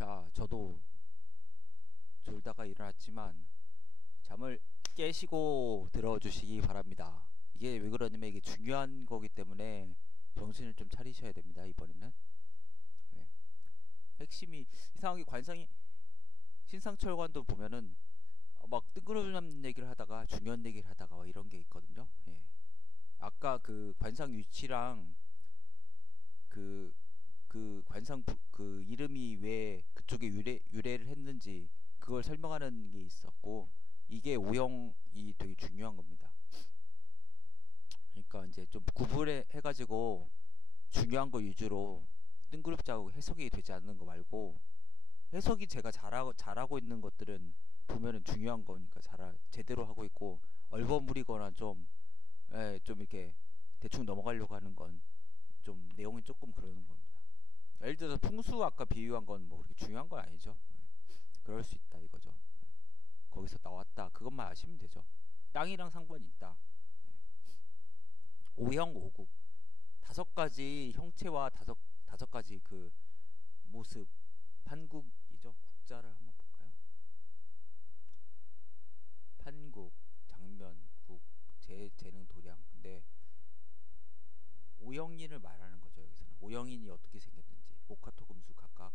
자, 저도 졸다가 일어났지만 잠을 깨시고 들어주시기 바랍니다. 이게 왜 그러냐면 이게 중요한 거기 때문에 정신을 좀 차리셔야 됩니다. 이번에는 네. 핵심이 이상하게 관상이 신상철관도 보면은 막 뜬구름 얘기를 하다가 중요한 얘기를 하다가 막 이런 게 있거든요. 예. 아까 그 관상 위치랑 그 관상 그 이름이 왜 그쪽에 유래를 했는지 그걸 설명하는 게 있었고, 이게 오형이 되게 중요한 겁니다. 그러니까 이제 좀 구분해 해가지고 중요한 거 위주로 뜬구름 짜고 해석이 되지 않는 거 말고, 해석이 제가 잘하고 있는 것들은 보면은 중요한 거니까 제대로 하고 있고, 얼버무리거나 좀 이렇게 대충 넘어가려고 하는 건 좀 내용이 조금 그러는 겁니다. 예를 들어서 풍수 아까 비유한 건 뭐 그렇게 중요한 건 아니죠. 그럴 수 있다 이거죠. 거기서 나왔다 그것만 아시면 되죠. 땅이랑 상관이 있다. 오형 오국, 다섯 가지 형체와 다섯 가지 그 모습, 판국이죠. 국자를 한번 볼까요? 판국, 장면, 국, 재능, 도량. 근데 오형인을 말하는 거죠. 여기서는 오형인이 어떻게 생겼는지, 목화토금수 각각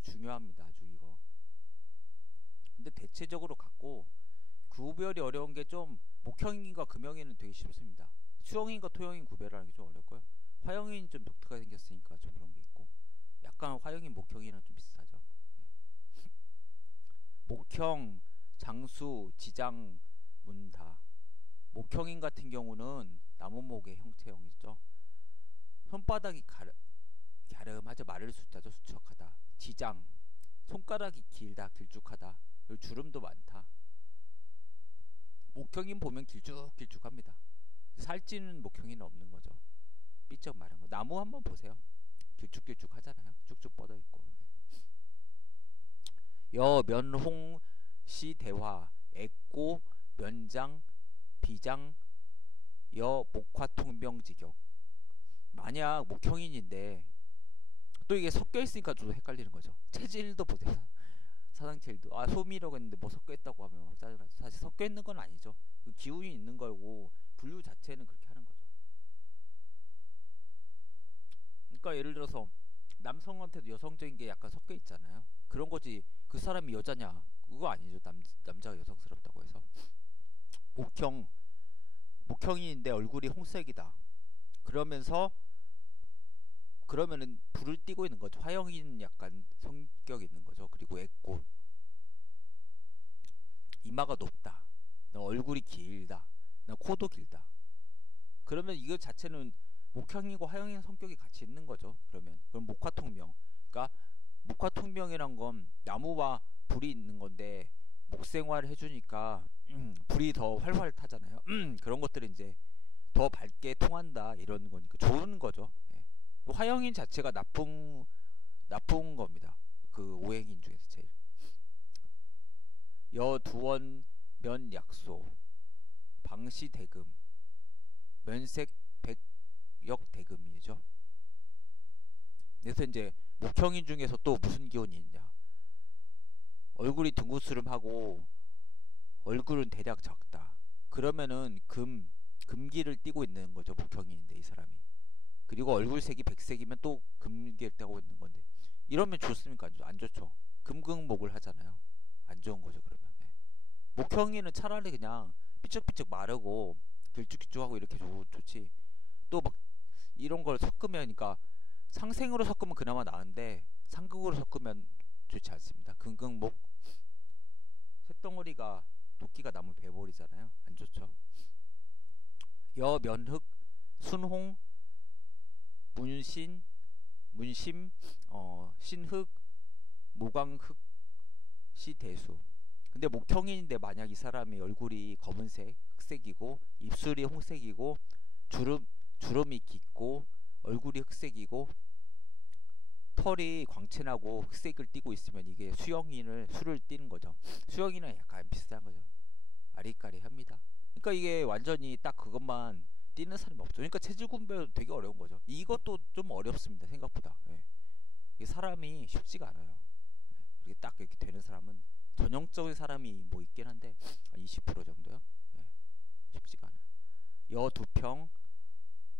중요합니다. 아주 이거. 근데 대체적으로 같고, 구별이 어려운 게 좀 목형인과 금형인은 되게 쉽습니다. 수형인과 토형인 구별하는 게 좀 어렵고요. 화형인이 좀 독특하게 생겼으니까 좀 그런 게 있고, 약간 화형인 목형이랑 좀 비슷하죠. 예. 목형, 장수, 지장, 문다. 목형인 같은 경우는 나무목의 형체형이죠. 손바닥이 갸름하죠. 마를 숫자죠. 수척하다. 지장, 손가락이 길다, 길쭉하다. 그리고 주름도 많다. 목형인 보면 길쭉합니다. 살찌는 목형인은 없는 거죠. 삐쩍 마른 거. 나무 한번 보세요. 길쭉길쭉 하잖아요. 쭉쭉 뻗어 있고. 여, 면, 홍, 시, 대화, 애꼬, 면장, 비장, 여, 목화, 통병지격. 만약 목형인인데 또 이게 섞여 있으니까 좀 헷갈리는 거죠. 체질도 보세요. 사상체질도 소미라고 했는데 뭐 섞여 있다고 하면 짜증나죠. 사실 섞여 있는 건 아니죠. 그 기운이 있는 거고 분류 자체는 그렇게 하는 거죠. 그러니까 예를 들어서 남성한테도 여성적인 게 약간 섞여 있잖아요. 그런 거지. 그 사람이 여자냐 그거 아니죠. 남자가 여성스럽다고 해서. 목형인데 얼굴이 홍색이다. 그러면은 불을 띠고 있는 거죠. 화형인 약간 성격이 있는 거죠. 그리고 애꽃, 이마가 높다, 나 얼굴이 길다, 나 코도 길다. 그러면 이거 자체는 목형이고 화형인 성격이 같이 있는 거죠. 그럼 목화통명. 그러니까 목화통명이란 건 나무와 불이 있는 건데 목생활을 해주니까 불이 더 활활 타잖아요. 그런 것들이 이제 더 밝게 통한다 이런 거니까 좋은 거죠. 예. 화형인 자체가 나쁜 겁니다. 그 오행인 중에서 제일. 여두원 면약소, 방시대금, 면색 백역대금이죠. 그래서 이제 목형인 중에서 또 무슨 기운이 있냐? 얼굴이 둥그스름하고 얼굴은 대략 작다. 그러면은 금기를 띠고 있는 거죠. 목형인인데 이 사람이. 그리고 얼굴색이 백색이면 또 금기를 띠고 있는 건데, 이러면 좋습니까? 안 좋죠. 금극목을 하잖아요. 안 좋은 거죠. 그러면 목형인은 차라리 그냥 삐쩍삐쩍 마르고 길쭉길쭉하고 이렇게 좋지. 또 막 이런 걸 섞으면, 그러니까 상생으로 섞으면 그나마 나은데 상극으로 섞으면 좋지 않습니다. 금극목, 쇳덩어리가 도끼가 나무 베버리잖아요. 안 좋죠. 여, 면흑, 순홍, 문심, 신흑, 모광흑, 시대수. 근데 목형인인데 만약 이 사람이 얼굴이 검은색, 흑색이고 입술이 홍색이고 주름이 깊고 얼굴이 흑색이고 털이 광채나고 흑색을 띠고 있으면 이게 수를 띠는 거죠. 수형인은 약간 비슷한 거죠. 아리까리합니다. 그러니까 이게 완전히 딱 그것만 띠는 사람이 없죠. 그러니까 체질 구별도 되게 어려운 거죠. 이것도 좀 어렵습니다. 생각보다. 예. 이게 사람이 쉽지가 않아요. 그렇게 딱 이렇게 되는 사람은 전형적인 사람이 뭐 있긴 한데 한 20% 정도요. 예, 쉽지가 않아요. 여두평,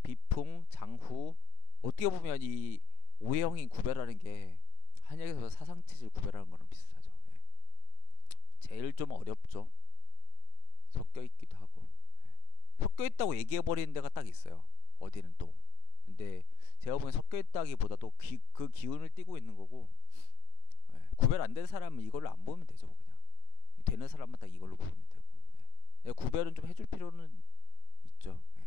비풍, 장후. 어떻게 보면 이 오해영인 구별하는 게 한약에서 사상체질 구별하는 거랑 비슷하죠. 예. 제일 좀 어렵죠. 섞여 있기도 하고. 예. 섞여 있다고 얘기해 버리는 데가 딱 있어요. 어디는 또. 근데 제가 보기엔 섞여 있다기보다도 그 기운을 띠고 있는 거고. 예. 구별 안 된 사람은 이걸로 안 보면 되죠. 그냥 되는 사람만 딱 이걸로 보면 되고. 예. 구별은 좀 해줄 필요는 있죠. 예.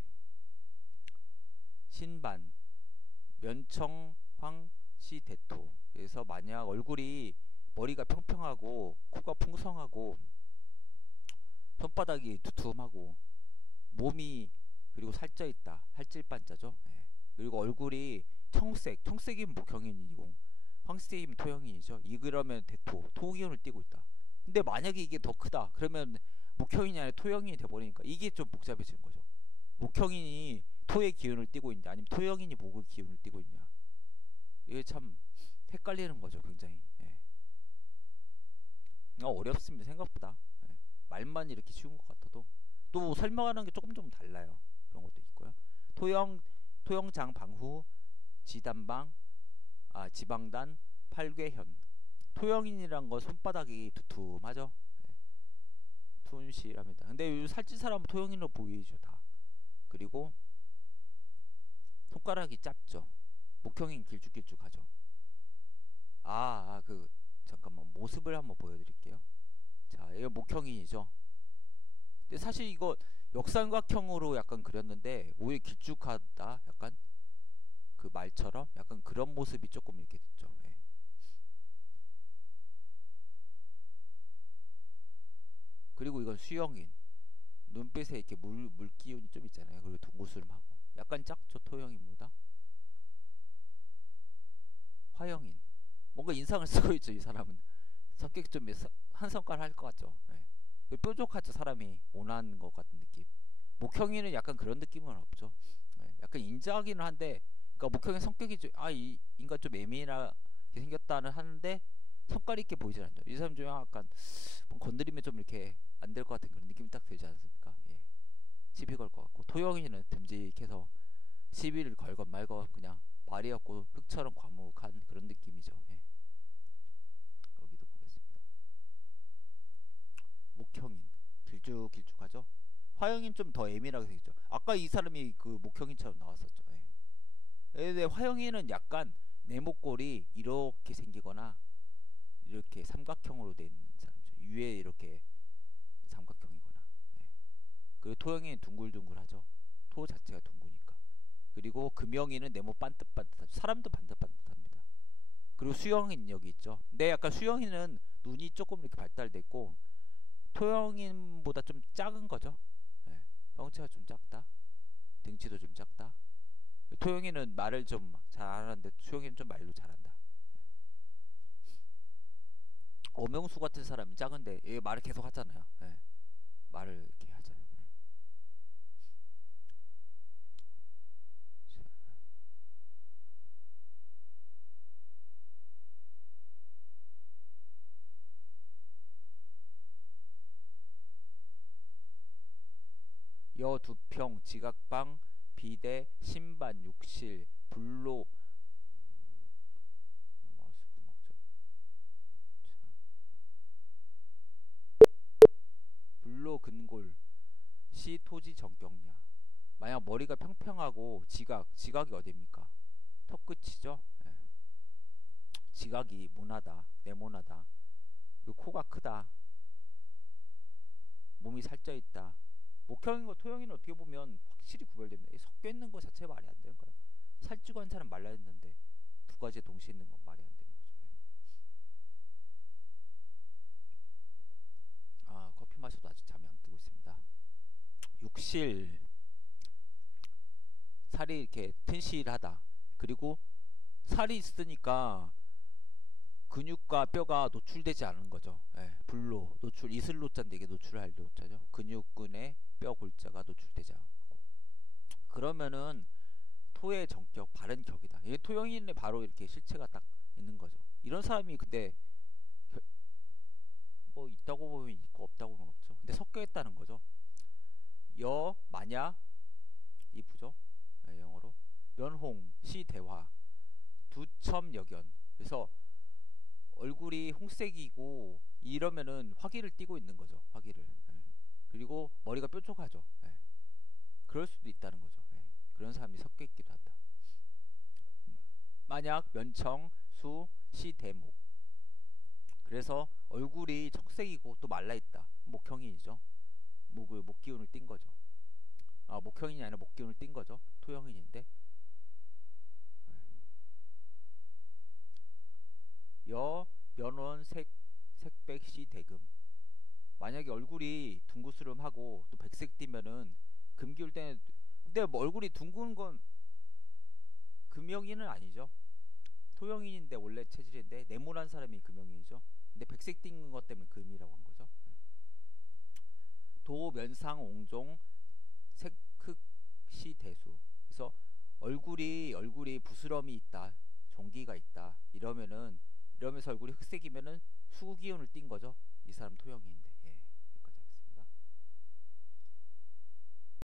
신반, 면청, 황시, 대토. 그래서 만약 얼굴이 머리가 평평하고 코가 풍성하고 손바닥이 두툼하고 몸이 그리고 살쪄 있다. 살찔반자죠. 예. 그리고 얼굴이 청색이면 목형인이고 황색이면 토형인이죠. 이러면 대토, 토기운을 띠고 있다. 근데 만약에 이게 더 크다. 그러면 목형인이 아니라 토형인이 돼버리니까 이게 좀 복잡해지는 거죠. 목형인이 토의 기운을 띠고 있냐, 아니면 토형인이 목의 기운을 띠고 있냐. 이게 참 헷갈리는 거죠, 굉장히. 예. 어렵습니다, 생각보다. 예. 말만 이렇게 쉬운 것 같아도 또 설명하는 게 조금 달라요. 그런 것도 있고요. 토형장 방후, 지단방, 지방단, 팔괘현. 토형인이란 거 손바닥이 두툼하죠. 예. 툰실합니다. 근데 살찐 사람은 토형인으로 보이죠, 다. 그리고 손가락이 짧죠. 목형인 길쭉길쭉하죠. 잠깐만 모습을 한번 보여드릴게요. 자, 이거 목형인이죠. 근데 사실 이거 역삼각형으로 약간 그렸는데 오히려 길쭉하다. 약간 그 말처럼 약간 그런 모습이 조금 이렇게 됐죠. 예. 그리고 이건 수형인. 눈빛에 이렇게 물 기운이 좀 있잖아요. 그리고 동고스름하고 약간 작죠, 토형인보다. 화형인. 뭔가 인상을 쓰고 있죠, 이 사람은. 성격이 좀 한 성깔 할 것 같죠. 예. 뾰족하죠, 사람이 모난 것 같은 느낌. 목형인은 약간 그런 느낌은 없죠. 예. 약간 인자하기는 한데, 그러니까 목형인 성격이 이 인간 좀 예민하게 생겼다는 하는데 성깔 있게 보이진 않죠. 이 사람 좀 약간 뭐 건드리면 좀 이렇게 안 될 것 같은 그런 느낌이 딱 들지 않습니까? 예. 시비 걸 것 같고, 토형인은 듬직해서 시비를 걸건 말건 그냥 말이 없고 흙처럼 과묵한 그런 느낌이죠. 예. 여기도 보겠습니다. 목형인 길쭉길쭉하죠. 화형인 좀 더 예민하게 생겼죠. 아까 이 사람이 그 목형인처럼 나왔었죠. 예. 근데 화형인은 약간 네모꼴이 이렇게 생기거나 이렇게 삼각형으로 된 사람이죠. 위에 이렇게 삼각형이거나. 예. 그리고 토형인은 둥글둥글하죠. 토 자체가 둥그니까. 그리고 금형인은 네모 반듯반듯하죠. 사람도 반듯반듯합니다. 그리고 수형인 여기 있죠. 근데 약간 수형인은 눈이 조금 이렇게 발달됐고 토형인보다 좀 작은 거죠. 예. 형체가 좀 작다. 등치도 좀 작다. 토형인은 말을 좀 잘하는데 수형이는 좀 말도 잘한다. 엄영수 같은 사람이 작은데 얘 말을 계속 하잖아요. 예. 말을 이렇게 하잖아요. 여두평, 지각방, 비대, 신반, 육실, 불로. 불로 근골, 시 토지 정경냐. 만약 머리가 평평하고 지각이 어딥니까? 턱끝이죠. 예. 지각이 모나다, 네모나다. 그리고 코가 크다. 몸이 살쪄 있다. 목형인과 토형인은 어떻게 보면 확실히 구별됩니다. 섞여 있는 거 자체가 말이 안 되는 거예요. 살찌고 한 사람 말라 했는데 두 가지 동시에 있는 건 말이 안 되는 거죠. 커피 마셔도 아직 잠이 안 깨고 있습니다. 육실, 살이 이렇게 튼실하다. 그리고 살이 있으니까 근육과 뼈가 노출되지 않은 거죠. 예, 불로 노출, 이슬로자인데 이게 노출할 노자죠. 근육근의 뼈 골자가 노출되지 않고. 그러면은 토의 정격, 바른 격이다. 이 토형인의 바로 이렇게 실체가 딱 있는 거죠. 이런 사람이 근데 뭐 있다고 보면 있고 없다고 보면 없죠. 근데 섞여 있다는 거죠. 여 만약 이프죠. 네, 영어로 면홍 시 대화 두첨 여견. 그래서 얼굴이 홍색이고 이러면은 화기를 띠고 있는 거죠. 화기를. 예. 그리고 머리가 뾰족하죠. 예. 그럴 수도 있다는 거죠. 예. 그런 사람이 섞여 있기도 한다. 만약 면청 수 시 대목. 그래서 얼굴이 청색이고 또 말라 있다. 목형인이죠. 목 기운을 띈 거죠. 아, 목형인이 아니라 목 기운을 띈 거죠. 토형인인데. 여 면원 색백 시 대금. 만약에 얼굴이 둥그스름하고 또 백색 띠면은 금 기울 때는, 근데 뭐 얼굴이 둥근 건 금형인은 아니죠. 토형인인데 원래 체질인데 네모난 사람이 금형인이죠. 근데 백색 띈 것 때문에 금이라고 한 거죠. 도면상 옹종 색흑시 대수. 그래서 얼굴이 부스럼이 있다, 종기가 있다 이러면서 얼굴이 흑색이면은 수기운을 띈 거죠. 이 사람 토형인데.